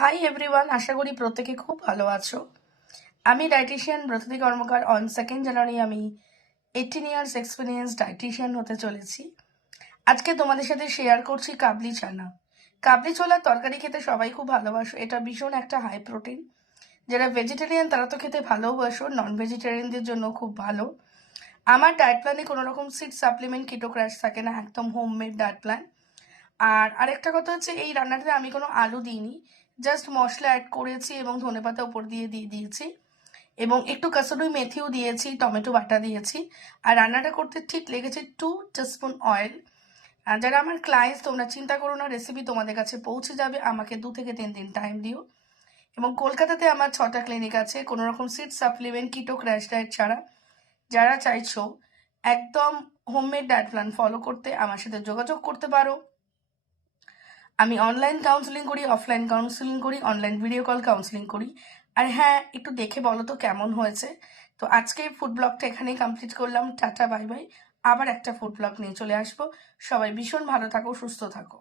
Hi everyone, আশা করি প্রত্যেকে খুব ভালো আছো। আমি dietician Bratati Karmakar. On 2nd জানুয়ারি আমি 18 ইয়ার্স এক্সপিরিয়েন্স ডায়েটিশিয়ান হতে চলেছি। আজকে তোমাদের সাথে শেয়ার করছি কাবলি চানা। কাবলি ছোলার তরকারি খেতে সবাই খুব ভালোবাসো। এটা ভীষণ একটা হাই প্রোটিন। যারা ভেজিটেরিয়ান তারা তো খেতে ভালোবাসো, নন ভেজিটেরিয়ানদের জন্য খুব ভালো। আমার ডায়েট প্ল্যানে কোনো রকম সিড সাপ্লিমেন্ট কিটো ক্র্যাশ থাকে না, একদম হোমমেড ডায়েট প্ল্যান। আর আরেকটা কথা হচ্ছে, এই রান্নাটাতে আমি কোনো আলু দিইনি, জাস্ট মশলা অ্যাড করেছি এবং ধনেপাতা উপর দিয়ে দিয়েছি এবং একটু কাসুরি মেথিও দিয়েছি, টমেটো বাটা দিয়েছি। আর রান্নাটা করতে ঠিক লেগেছে 2 টিস্পুন অয়েল। যারা আমার ক্লায়েন্টস, তোমরা চিন্তা করো না, রেসিপি তোমাদের কাছে পৌঁছে যাবে। আমাকে 2 থেকে 3 দিন টাইম দিও। এবং কলকাতাতে আমার 6টা ক্লিনিক আছে, কোনো রকম সিড সাপ্লিমেন্ট কিটো ক্র্যাশ ডায়েট ছাড়া। যারা চাইছো একদম হোমমেড ডায়েট প্ল্যান ফলো করতে, আমার সাথে যোগাযোগ করতে পারো। আমি অনলাইন কাউন্সেলিং করি, অফলাইন কাউন্সেলিং করি, অনলাইন ভিডিও কল কাউন্সেলিং করি। আর হ্যাঁ, একটু দেখে বলো তো কেমন হয়েছে। তো আজকে ফুড ব্লগটা এখানেই কমপ্লিট করলাম। Tata, bye bye. আবার একটা ফুড ব্লগ নিয়ে চলে আসবো। সবাই ভীষণ ভালো থাকো, সুস্থ থাকো।